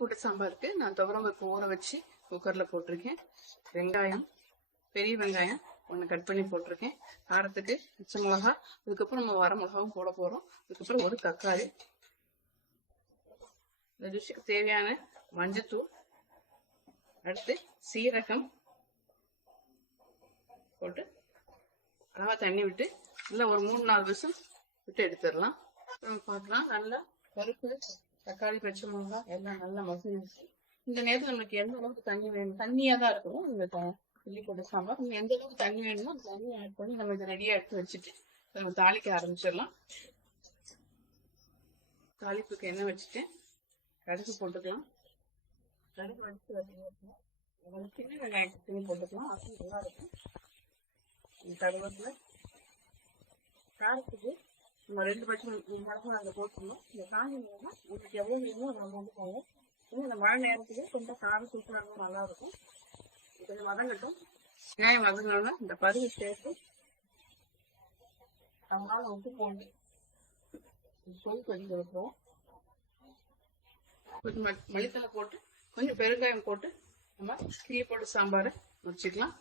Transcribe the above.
போட்டு சாம்பாருக்கு நான் துவரம்பருப்பு ஊற வச்சு குக்கரில் போட்டிருக்கேன். வெங்காயம் பெரிய வெங்காயம் ஒன்று கட் பண்ணி போட்டிருக்கேன். காரத்துக்கு பச்சை மிளகா அதுக்கப்புறம் நம்ம வர மிளகாவும் போட போகிறோம் அதுக்கப்புறம் ஒரு தக்காளி. இந்த ருசிக்கு தேவையான மஞ்சத்தூள். அடுத்து சீரகம் போட்டு அளவா தண்ணி விட்டு இல்லை ஒரு மூணு நாலு விஷம் விட்டு எடுத்துடலாம். அப்புறம் பார்க்கலாம். நல்லா பருப்பு தக்காளி பச்சை மிளகாய் எல்லாம் நல்லா மசிச்சு இந்த நேரத்தில் நம்மளுக்கு எந்த அளவுக்கு தண்ணி வேணும்? தண்ணியாக தான் இருக்கணும். இந்த த- கிள்ளி போட்ட சாம்பார் நம்ம எந்த அளவுக்கு தண்ணி வேணுமோ அந்த தண்ணி ஆட் பண்ணி நம்ம இதை ரெடியாக எடுத்து வச்சுட்டு நம்ம தாளிக்க ஆரம்பிச்சிடலாம். தாளிப்புக்கு எண்ணெய் வச்சுட்டு கடுகு போட்டுக்கலாம். கடுகு வச்சு வச்சுக்கலாம். சின்ன வெங்காயம் துணி போட்டுக்கலாம். அது நல்லா இருக்கும். இந்த கருவேப்பிலை காரத்துக்கு நம்ம ரெண்டு பச்சை மிளகாய் நாங்கள் போட்டுருந்தோம் இந்த காஞ்சி மிளகாய் உங்களுக்கு எவ்வளோ வேணுமோ அதை போவோம் இன்னும் இந்த மழை நேரத்துக்கு கொஞ்சம் காரம் சூப்பராக இருக்கும் நல்லா இருக்கும். கொஞ்சம் வதங்கட்டும். வெங்காயம் வதங்கணும்னா இந்த பருவ சேர்த்து அதனால உப்பு போட்டு சொல்லி கொஞ்சம் வைப்போம் கொஞ்சம் மளித்தலை போட்டு கொஞ்சம் பெருங்காயம் போட்டு நம்ம கிள்ளி போட்டு சாம்பாரை வச்சுக்கலாம்.